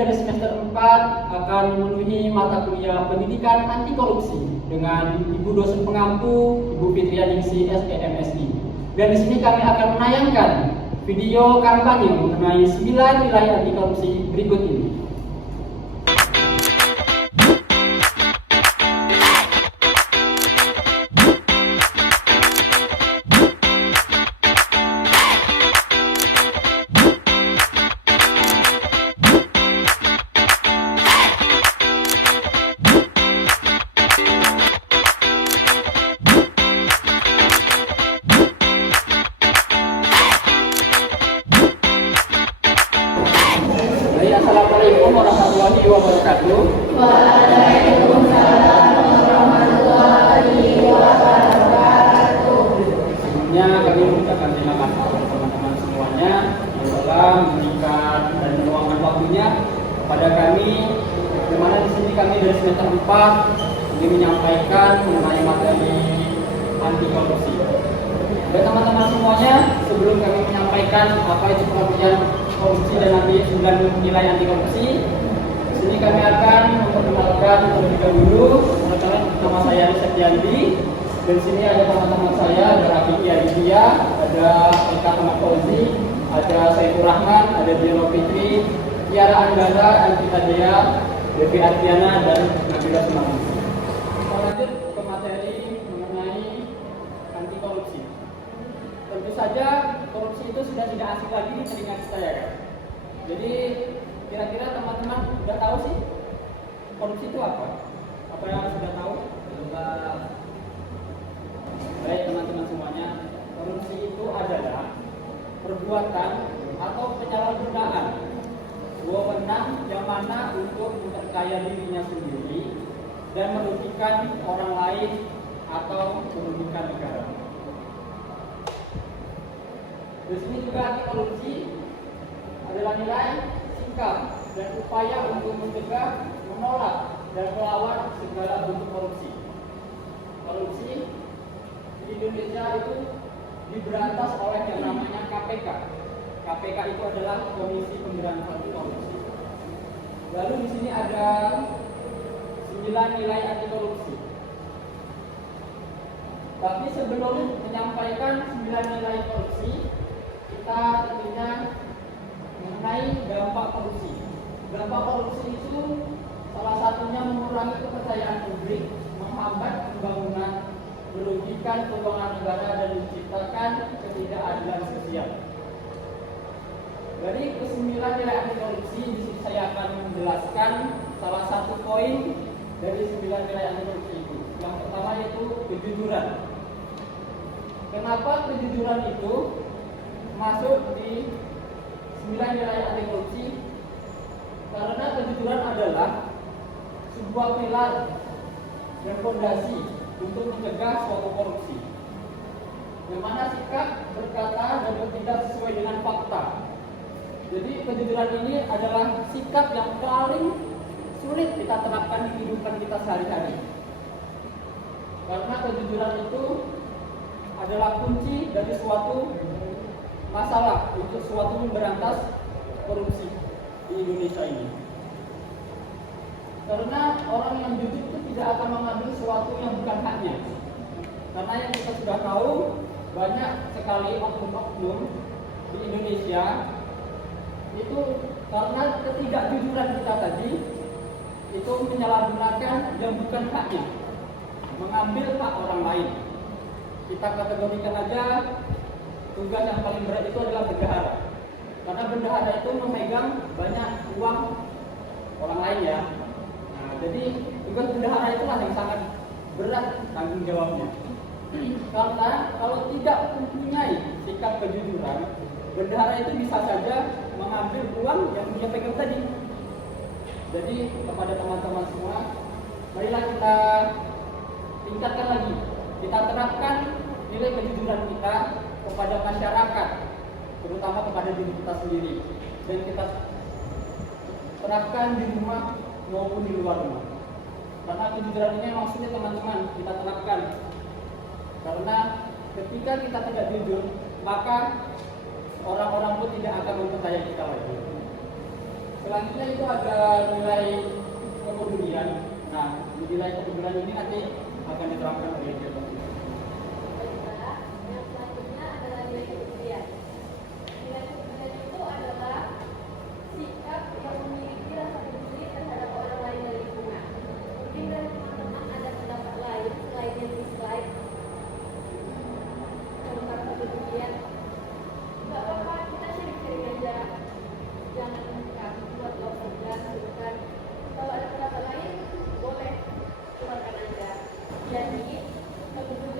dari semester 4 akan memenuhi mata kuliah pendidikan anti korupsi dengan Ibu dosen pengampu, Ibu Fitrianingsih SPMSI. Dan di sini kami akan menayangkan video kampanye mengenai 9 nilai anti korupsi berikut ini. Assalamualaikum warahmatullahi wabarakatuh. Waalaikumsalam warahmatullahi wabarakatuh. Sebelumnya kami mengucapkan terima kasih kepada teman-teman semuanya yang telah memberikan dan meluangkan waktunya kepada kami, di mana di sini kami dari semester 4 ingin menyampaikan mengenai materi anti korupsi. Dan teman-teman semuanya, sebelum kami menyampaikan apa itu pengertian korupsi dan nanti 9 nilai anti korupsi, di sini kami akan memperkenalkan terlebih dahulu. Nama saya Setiandi, dan di sini ada teman-teman saya, ada Rafi Aditya, ada Eka Ahmad Fauzi, ada Saiful Rahman, ada Diana Fitri, Tiara Anggara, Antita Dea, Devi Artiana, dan Nabila Sumarni. Kita lanjut ke materi mengenai anti korupsi. Tentu saja korupsi itu sudah tidak asing lagi di telinga kita, ya kan? Jadi kira-kira teman-teman sudah tahu sih korupsi itu apa? Apa yang sudah tahu? Baik teman-teman semuanya, korupsi itu adalah perbuatan atau penyalahgunaan wewenang yang mana untuk memperkaya dirinya sendiri dan merugikan orang lain atau merugikan negara. Di sini juga anti korupsi adalah nilai sikap dan upaya untuk mencegah, menolak, dan melawan segala bentuk korupsi. Korupsi di Indonesia itu diberantas oleh yang namanya KPK. KPK itu adalah Komisi Pemberantasan Korupsi. Lalu di sini ada 9 nilai anti korupsi. Tapi sebelum menyampaikan 9 nilai korupsi, kita tentunya mengenai dampak korupsi. Dampak korupsi itu salah satunya mengurangi kepercayaan publik, menghambat pembangunan, merugikan keuangan negara, dan menciptakan ketidakadilan sosial. Dari ke-9 nilai anti korupsi, di sini saya akan menjelaskan salah satu poin dari 9 nilai anti korupsi itu. Yang pertama yaitu kejujuran. Kenapa kejujuran itu masuk di 9 nilai anti korupsi? Karena kejujuran adalah sebuah pilar dan fondasi untuk mencegah suatu korupsi, yang mana sikap berkata dan bertindak sesuai dengan fakta. Jadi kejujuran ini adalah sikap yang paling sulit kita terapkan di kehidupan kita sehari-hari, karena kejujuran itu adalah kunci dari suatu masalah untuk suatu memberantas korupsi di Indonesia ini. Karena orang yang jujur itu tidak akan mengambil sesuatu yang bukan haknya. Karena yang kita sudah tahu, banyak sekali oknum-oknum di Indonesia itu karena ketidakjujuran kita tadi itu menyalahgunakan yang bukan haknya, mengambil hak orang lain. Kita kategorikan aja tugas yang paling berat itu adalah bendahara, karena bendahara itu memegang banyak uang orang lain, ya. Nah, jadi tugas bendahara itulah yang sangat berat tanggung jawabnya. Karena kalau tidak mempunyai sikap kejujuran, bendahara itu bisa saja mengambil uang yang dia pegang tadi. Jadi kepada teman-teman semua, marilah kita tingkatkan lagi, kita terapkan nilai kejujuran kita kepada masyarakat, terutama kepada diri kita sendiri, dan kita terapkan di rumah maupun di luar rumah. Karena kejujuran ini maksudnya teman-teman kita terapkan, karena ketika kita tidak jujur, maka orang-orang pun tidak akan mempercayai kita lagi. Selanjutnya itu ada nilai kepedulian. Nah, nilai kepedulian ini nanti akan diterapkan oleh dia. Baiklah, yang selanjutnya adalah nilai kepedulian. Nilai kepedulian itu adalah sikap yang memiliki rasa peduli terhadap orang lain dan lingkungan. Mungkin dari teman-teman ada pendapat lain selain yang dislike tentang kepedulian. Gak apa-apa, kita sharing-sharing aja. Jangan kamu buat lo segan, bukan. Kalau ada pendapat lain, boleh keluarkan aja. Jadi, kepedulian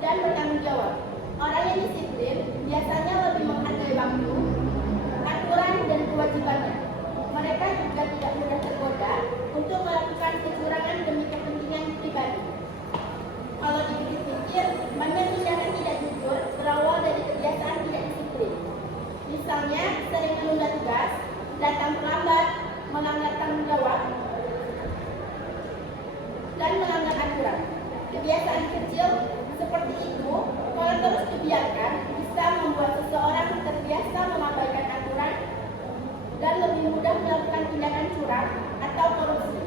dan bertanggung jawab. Orang yang disiplin biasanya lebih menghargai waktu, aturan, dan kewajibannya. Mereka juga tidak mudah tergoda untuk melakukan kecurangan demi kepentingan pribadi. Kalau dipikir-pikir, banyak tindakan tidak jujur berawal dari kebiasaan tidak disiplin. Misalnya, sering menunda tugas, datang terlambat, melanggar tanggung jawab, dan melanggar aturan. Kebiasaan kecil seperti itu, kalau terus dibiarkan, bisa membuat seseorang terbiasa mengabaikan aturan dan lebih mudah melakukan tindakan curang atau korupsi.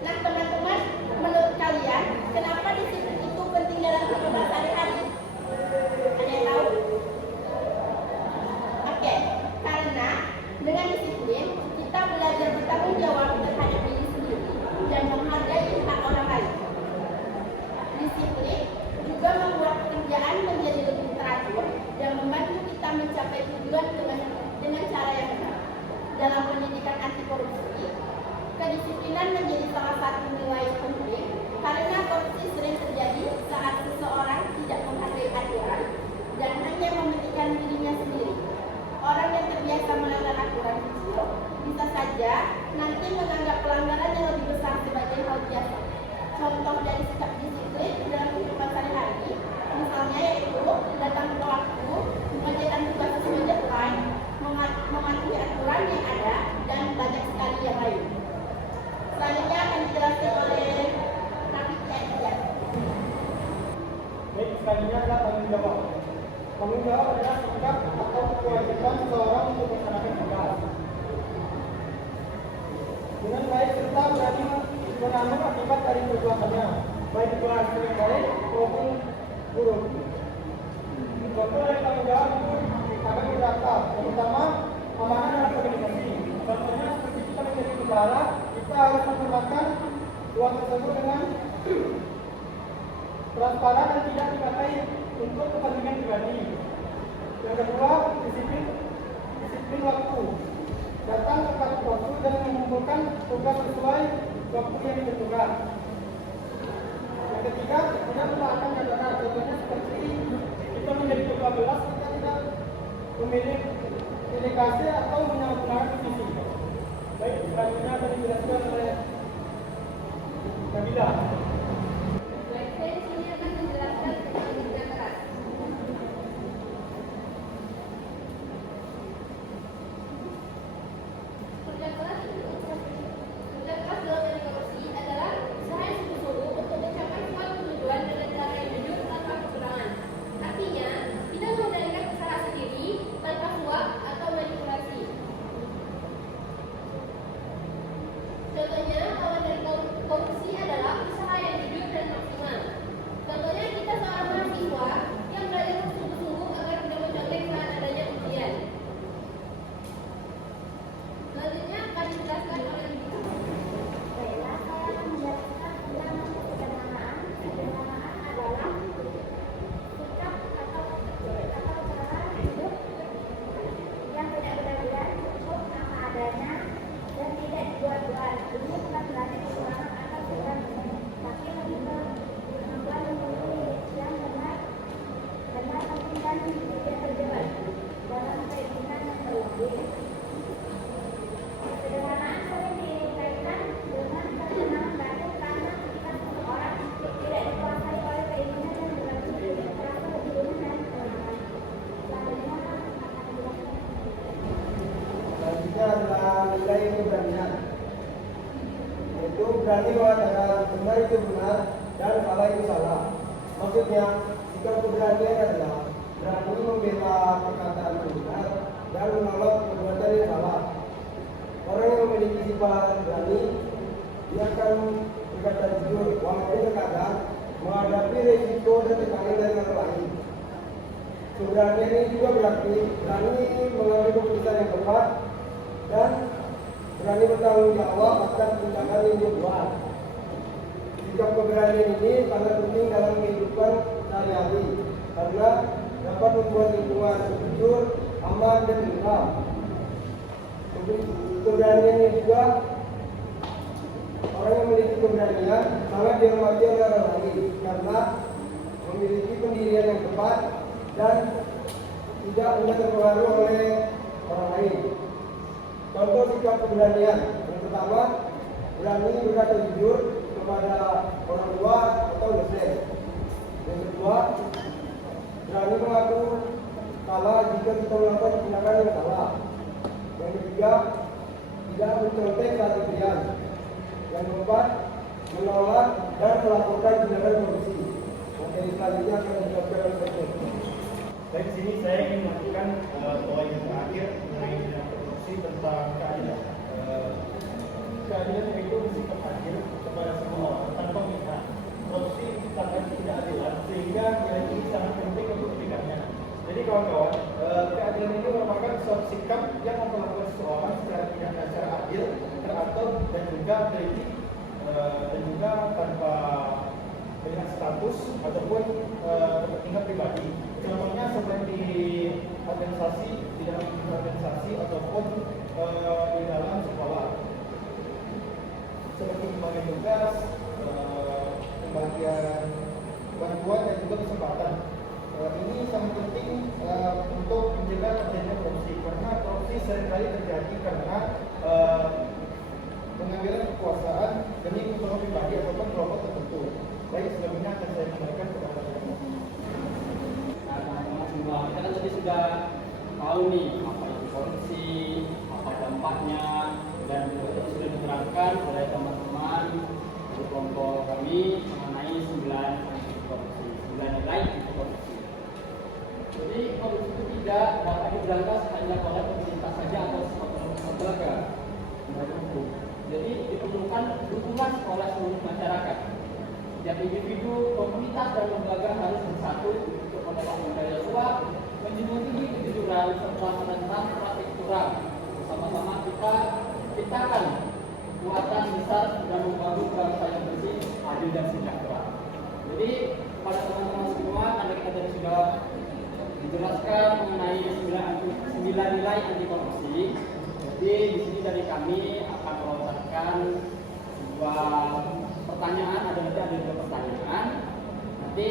Nah, teman-teman, menurut kalian, kenapa disiplin itu penting dalam kehidupan sehari-hari? Ada yang tahu? Oke, karena dengan disiplin, kita belajar bertanggung jawab terhadap diri sendiri dan menghargai hak orang lain. Disiplin juga membuat pekerjaan menjadi lebih teratur dan membantu kita mencapai tujuan dengan cara yang benar. Dalam pendidikan anti korupsi, kedisiplinan menjadi salah satu nilai penting karena korupsi sering terjadi saat seseorang tidak menghargai aturan dan hanya mementingkan dirinya sendiri. Orang yang terbiasa melanggar aturan kecil bisa saja nanti menganggap pelanggaran yang lebih besar sebagai hal biasa. Contoh dari sikap disiplin dalam kehidupan sehari-hari, misalnya yaitu datang tepat waktu, mengerjakan tugas sesuai deadline, mematuhi aturan yang ada, dan banyak sekali yang lain. Selanjutnya akan dijelaskan oleh Rafiq Syahid. Baik, selanjutnya adalah tanggung jawab. Tanggung jawab adalah sikap atau kewajiban seseorang untuk melaksanakan tugas dengan baik serta berani menanggung akibat dari perbuatannya, baik itu hasil yang baik maupun buruk. Contoh dari tanggung jawab itu akan beberapa. Yang pertama, amanah dalam komunikasi. Contohnya seperti kita menjadi negara, kita harus menghormatkan uang tersebut dengan transparan dan tidak dipakai untuk kepentingan pribadi. Yang kedua, disiplin waktu. Datang tepat waktu dan mengumpulkan tugas sesuai waktu yang ditentukan. Yang ketiga, tidak melakukan catatan. Contohnya seperti kita menjadi ketua kelas, kita tidak memilih delegasi atau menyalahgunakan visi. Baik, selanjutnya akan dijelaskan oleh Nabila. Baik, saya di sini akan menjelaskan tentang kerja keras. Kerja keras dalam anti korupsi adalah usaha yang sungguh-sungguh untuk mencapai suatu tujuan dengan cara yang jujur tanpa kecurangan. Artinya, tidak mengendalikan usaha sendiri tanpa suap atau manipulasi. Contohnya, lawan dari korupsi adalah usaha yang jujur dan maksimal. Contohnya, kita seorang mahasiswa yang belajar sungguh-sungguh agar tidak mencontek saat adanya ujian. Selanjutnya akan dijelaskan oleh Ibu. Baiklah, saya akan menjelaskan tentang kesederhanaan. Kesederhanaan adalah sikap atau cara hidup yang tidak berlebihan, cukup apa adanya, dan tidak dibuat-buat. Ini bukan berarti kekurangan atau kurang, tapi lebih kemampuan memilih yang benar penting dan tidak terjebak dalam keinginan yang berlebih. Kesederhanaan sering dikaitkan dengan kesenangan batin karena ketika seseorang tidak dikuasai oleh keinginan yang berlebih, merasa lebih ringan dan tenang. Selanjutnya akan dijelaskan. Selanjutnya adalah nilai keberanian, yaitu berani mengatakan benar itu benar dan salah itu salah. Maksudnya, sikap keberanian adalah berani membela perkataan yang benar dan menolak perbuatan yang salah. Orang yang memiliki sifat berani, dia akan berkata jujur, walaupun terkadang menghadapi risiko dan tekanan dari orang lain. Keberanian ini juga berarti berani mengambil keputusan yang tepat dan berani bertanggung jawab atas tindakan yang dibuat. Sikap keberanian ini sangat penting dalam kehidupan sehari-hari karena dapat membuat lingkungan jujur, aman, dan tentram. Keberanian ini juga orang yang memiliki keberanian sangat dihormati oleh orang lain karena dan tidak mudah terpengaruh oleh orang lain. Contoh sikap keberanian. Yang pertama, berani berkata jujur kepada orang tua atau dosen. Yang kedua, berani mengaku salah jika kita melakukan tindakan yang salah. Yang ketiga, tidak mencontek saat ujian. Yang keempat, menolak dan melakukan tindakan korupsi. Materi selanjutnya akan dijelaskan oleh Dr. Dari sini saya ingin melakukan poin yang terakhir mengenai tindak korupsi tentang keadilan. Keadilan itu bersikap adil kepada semua orang tanpa pihak. Korupsi menciptakan ketidakadilan sehingga nilai ini sangat penting untuk mencegahnya. Jadi kawan-kawan, keadilan ini merupakan suatu sikap yang memperlakukan seseorang secara adil, teratur dan juga teliti dan juga tanpa melihat status ataupun kepentingan pribadi. Contohnya seperti organisasi, di dalam organisasi ataupun di dalam sekolah, seperti pembagian tugas, pembagian bantuan dan juga kesempatan. Ini sangat penting untuk mencegah terjadinya korupsi, karena korupsi seringkali terjadi karena pengambilan kekuasaan demi kepentingan pribadi ataupun kelompok tertentu. Baik, selebihnya akan saya kembalikan kepada teman-teman. Nah, teman-teman semua, kita kan tadi sudah tahu nih apa itu korupsi, apa dampaknya, dan itu sudah diterangkan oleh teman-teman dari kelompok kami mengenai 9 anti-korupsi, 9 nilai anti-korupsi. Jadi korupsi itu tidak dapat diberantas hanya oleh pemerintah saja atau suatu lembaga hukum. Jadi diperlukan dukungan oleh seluruh masyarakat. Setiap individu, komunitas, dan lembaga harus bersatu untuk menolak daya suap, menjunjung tinggi kejujuran, serta menentang praktik curang. Bersama-sama kita ciptakan kekuatan besar dan membangun bangsa yang bersih, adil, dan sejahtera. Jadi pada teman-teman semua, karena kita tadi sudah dijelaskan mengenai 9 nilai anti korupsi. Jadi di sini dari kami akan melontarkan sebuah pertanyaan, ada 2 pertanyaan. Nanti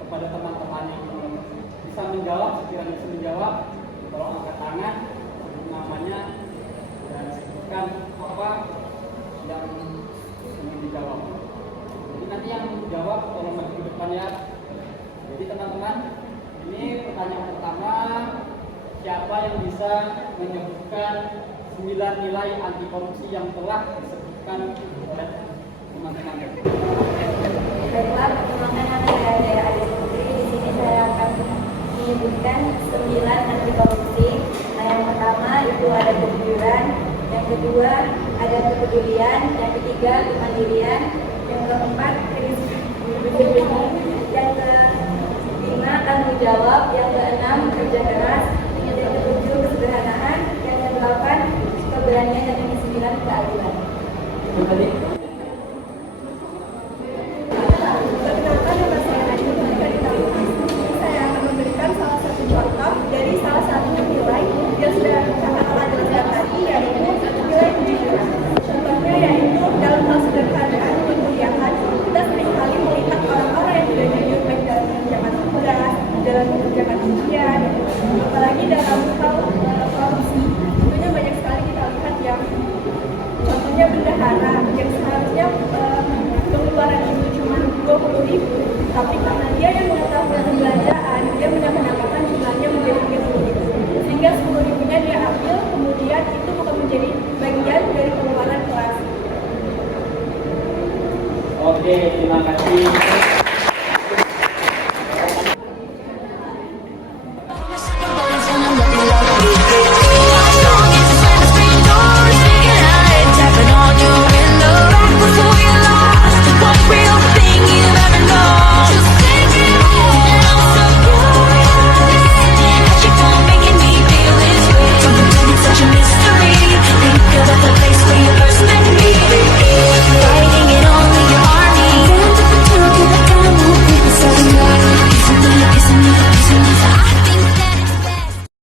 kepada teman-teman yang bisa menjawab, sekiranya bisa menjawab, tolong angkat tangan, sebut namanya, dan sebutkan apa yang ingin dijawab. Jadi nanti yang menjawab tolong maju ke depan ya. Jadi teman-teman, ini pertanyaan pertama, siapa yang bisa menyebutkan 9 nilai anti korupsi yang telah disebutkan oleh teman-teman? Baiklah, perkenalkan saya Ade Putri. Di sini saya akan menyebutkan 9 anti korupsi. Nah, yang pertama itu ada kejujuran, yang kedua ada kepedulian, yang ketiga kemandirian, yang keempat kedisiplinan, yang kelima tanggung jawab, yang keenam kerja keras, yang ketujuh kesederhanaan, yang kedelapan keberanian, dan yang ke-9 keadilan. Tadi Perkenalkan, nama saya Najwa dari Kampung. Saya akan memberikan salah satu contoh dari salah satu nilai yang sudah kakak telah jelaskan tadi, yaitu nilai kejujuran. Contohnya yaitu dalam hal sederhana kemuliaan, kita seringkali melihat orang-orang yang tidak jujur baik dalam mengerjakan tugas, dalam mengerjakan ujian, apalagi dalam hal korupsi. Tentunya banyak sekali kita lihat yang contohnya bendahara yang seharusnya pengeluaran itu cuma 20.000, tapi